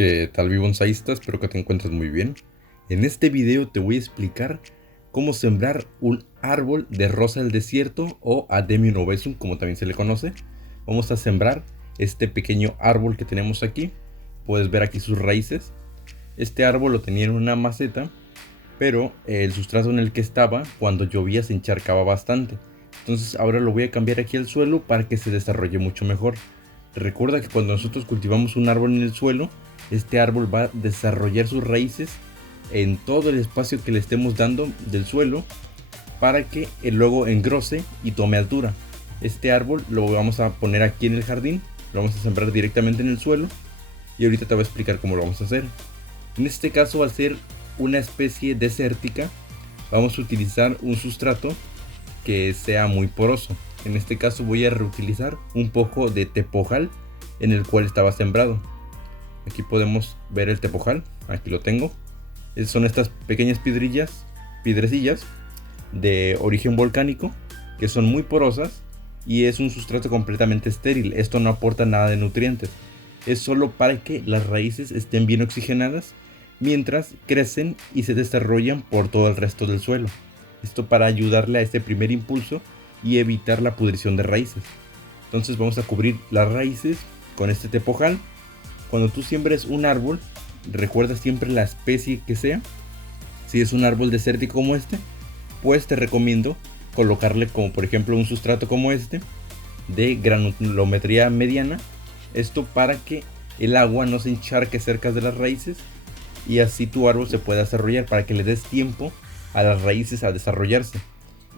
¿Qué tal, bonsaiista? Espero que te encuentres muy bien. En este video te voy a explicar cómo sembrar un árbol de rosa del desierto o Adenium ovesum, como también se le conoce. Vamos a sembrar este pequeño árbol que tenemos aquí. Puedes ver aquí sus raíces. Este árbol lo tenía en una maceta, pero el sustrato en el que estaba, cuando llovía, se encharcaba bastante. Entonces ahora lo voy a cambiar aquí al suelo para que se desarrolle mucho mejor. Recuerda que cuando nosotros cultivamos un árbol en el suelo, este árbol va a desarrollar sus raíces en todo el espacio que le estemos dando del suelo para que luego engrose y tome altura. Este árbol lo vamos a poner aquí en el jardín, lo vamos a sembrar directamente en el suelo y ahorita te voy a explicar cómo lo vamos a hacer. En este caso, al ser una especie desértica, vamos a utilizar un sustrato que sea muy poroso. En este caso voy a reutilizar un poco de tepojal en el cual estaba sembrado. Aquí podemos ver el tepojal, aquí lo tengo. Son estas pequeñas piedrecillas de origen volcánico que son muy porosas y es un sustrato completamente estéril. Esto no aporta nada de nutrientes, es solo para que las raíces estén bien oxigenadas mientras crecen y se desarrollan por todo el resto del suelo. Esto para ayudarle a este primer impulso y evitar la pudrición de raíces. Entonces vamos a cubrir las raíces con este tepojal. Cuando tú siembres un árbol, recuerda siempre la especie que sea. Si es un árbol desértico como este, pues te recomiendo colocarle, como por ejemplo, un sustrato como este de granulometría mediana. Esto para que el agua no se encharque cerca de las raíces y así tu árbol se pueda desarrollar, para que le des tiempo a las raíces a desarrollarse.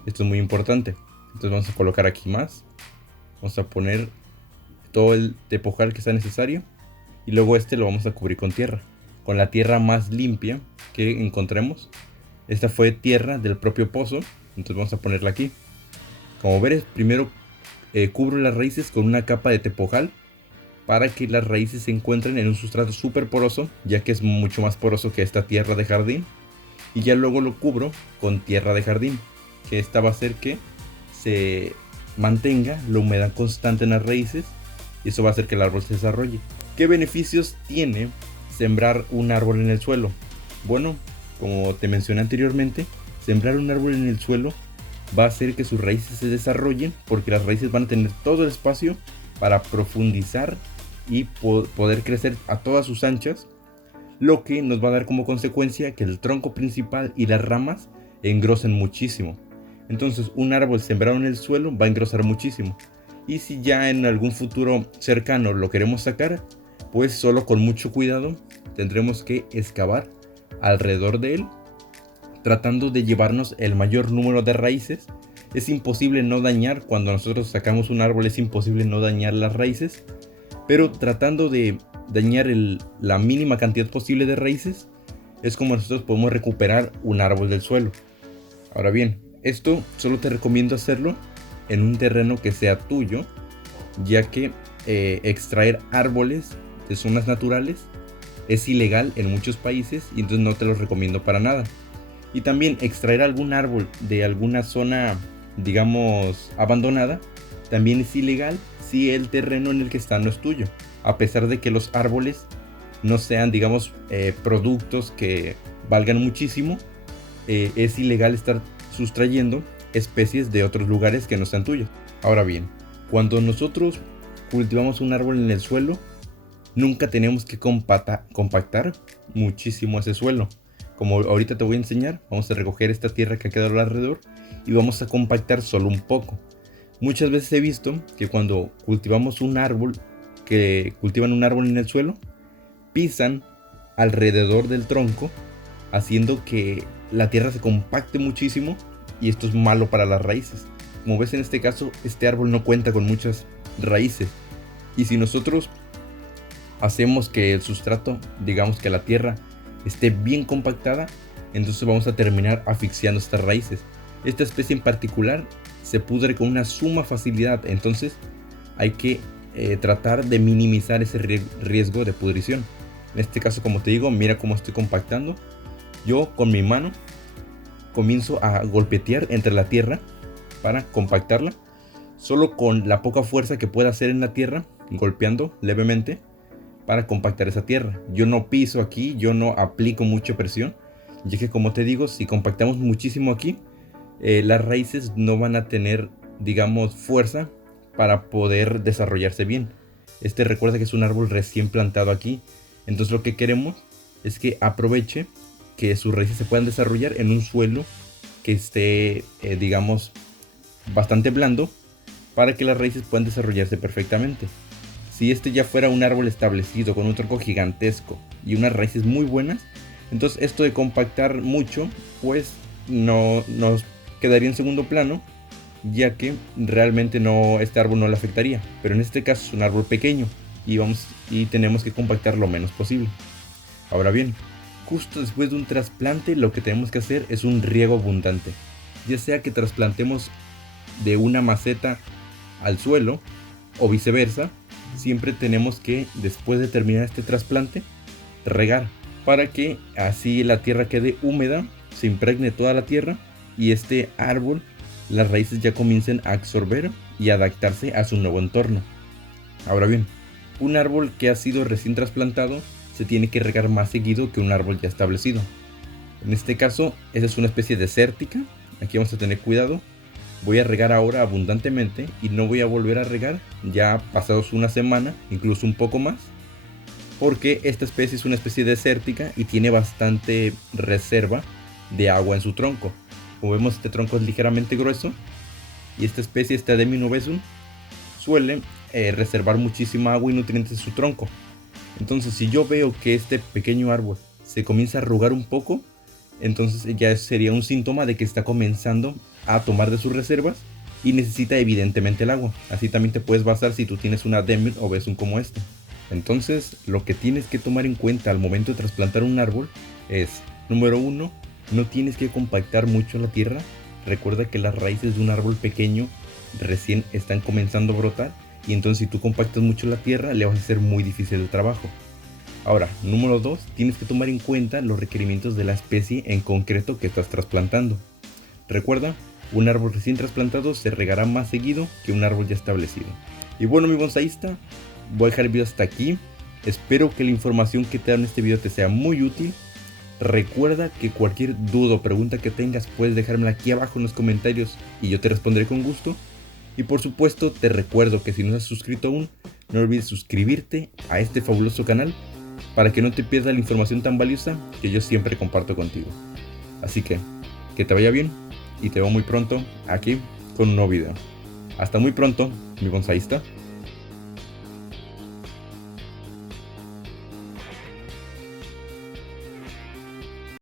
Esto es muy importante. Entonces vamos a colocar aquí más. Vamos a poner todo el tepojal que sea necesario. Y luego este lo vamos a cubrir con tierra. Con la tierra más limpia que encontremos. Esta fue tierra del propio pozo. Entonces vamos a ponerla aquí. Como ves, primero cubro las raíces con una capa de tepojal, para que las raíces se encuentren en un sustrato súper poroso, ya que es mucho más poroso que esta tierra de jardín. Y ya luego lo cubro con tierra de jardín, que esta va a hacer que se mantenga la humedad constante en las raíces y eso va a hacer que el árbol se desarrolle. ¿Qué beneficios tiene sembrar un árbol en el suelo? Bueno, como te mencioné anteriormente, sembrar un árbol en el suelo va a hacer que sus raíces se desarrollen, porque las raíces van a tener todo el espacio para profundizar y poder crecer a todas sus anchas, lo que nos va a dar como consecuencia que el tronco principal y las ramas engrosen muchísimo. Entonces un árbol sembrado en el suelo va a engrosar muchísimo. Y si ya en algún futuro cercano lo queremos sacar, pues solo con mucho cuidado tendremos que excavar alrededor de él, tratando de llevarnos el mayor número de raíces. Es imposible no dañar, cuando nosotros sacamos un árbol es imposible no dañar las raíces, pero tratando de dañar la mínima cantidad posible de raíces es como nosotros podemos recuperar un árbol del suelo. Ahora bien, esto solo te recomiendo hacerlo en un terreno que sea tuyo, ya que extraer árboles de zonas naturales es ilegal en muchos países y entonces no te los recomiendo para nada. Y también extraer algún árbol de alguna zona, digamos, abandonada, también es ilegal si el terreno en el que está no es tuyo, a pesar de que los árboles no sean, digamos, productos que valgan muchísimo. Es ilegal estar sustrayendo especies de otros lugares que no sean tuyos. Ahora bien, cuando nosotros cultivamos un árbol en el suelo, nunca tenemos que compactar muchísimo ese suelo. Como ahorita te voy a enseñar, vamos a recoger esta tierra que ha quedado alrededor y vamos a compactar solo un poco. Muchas veces he visto que cuando cultivan un árbol en el suelo, pisan alrededor del tronco, haciendo que la tierra se compacte muchísimo, y esto es malo para las raíces. Como ves, en este caso, este árbol no cuenta con muchas raíces, y si nosotros hacemos que el sustrato, digamos que la tierra esté bien compactada, entonces vamos a terminar asfixiando estas raíces. Esta especie en particular se pudre con una suma facilidad, entonces hay que tratar de minimizar ese riesgo de pudrición. En este caso, como te digo, mira cómo estoy compactando. Yo con mi mano comienzo a golpetear entre la tierra para compactarla, solo con la poca fuerza que pueda hacer en la tierra, golpeando levemente. para compactar esa tierra. Yo no piso aquí, yo no aplico mucha presión, ya que como te digo, si compactamos muchísimo aquí, las raíces no van a tener, digamos, fuerza para poder desarrollarse bien. Recuerda que es un árbol recién plantado aquí, entonces lo que queremos es que aproveche que sus raíces se puedan desarrollar en un suelo que esté, digamos, bastante blando, para que las raíces puedan desarrollarse perfectamente. Si ya fuera un árbol establecido con un tronco gigantesco y unas raíces muy buenas, entonces esto de compactar mucho pues no nos quedaría en segundo plano, ya que realmente este árbol no le afectaría. Pero en este caso es un árbol pequeño y tenemos que compactar lo menos posible. Ahora bien, justo después de un trasplante lo que tenemos que hacer es un riego abundante, ya sea que trasplantemos de una maceta al suelo o viceversa. Siempre tenemos que, después de terminar este trasplante, regar para que así la tierra quede húmeda, se impregne toda la tierra y este árbol, las raíces ya comiencen a absorber y adaptarse a su nuevo entorno. Ahora bien, un árbol que ha sido recién trasplantado se tiene que regar más seguido que un árbol ya establecido. En este caso, esa es una especie desértica. Aquí vamos a tener cuidado. Voy a regar ahora abundantemente y no voy a volver a regar ya pasados una semana, incluso un poco más, porque esta especie es una especie desértica y tiene bastante reserva de agua en su tronco. Como vemos, este tronco es ligeramente grueso y esta especie, Adenium ovesum, suele reservar muchísima agua y nutrientes en su tronco. Entonces, si yo veo que este pequeño árbol se comienza a arrugar un poco, entonces ya sería un síntoma de que está comenzando a tomar de sus reservas y necesita evidentemente el agua. Así también te puedes basar si tú tienes una Adenium ovesum como esta. Entonces, lo que tienes que tomar en cuenta al momento de trasplantar un árbol es, número 1, no tienes que compactar mucho la tierra. Recuerda que las raíces de un árbol pequeño recién están comenzando a brotar y entonces si tú compactas mucho la tierra le vas a hacer muy difícil el trabajo. Ahora, número 2, tienes que tomar en cuenta los requerimientos de la especie en concreto que estás trasplantando. Recuerda, un árbol recién trasplantado se regará más seguido que un árbol ya establecido. Y bueno, mi bonsaísta, voy a dejar el video hasta aquí. Espero que la información que te da en este video te sea muy útil. Recuerda que cualquier duda o pregunta que tengas puedes dejármela aquí abajo en los comentarios y yo te responderé con gusto. Y por supuesto te recuerdo que si no has suscrito aún, no olvides suscribirte a este fabuloso canal para que no te pierdas la información tan valiosa que yo siempre comparto contigo. Así que te vaya bien y te veo muy pronto aquí con un nuevo video. Hasta muy pronto, mi bonsaísta.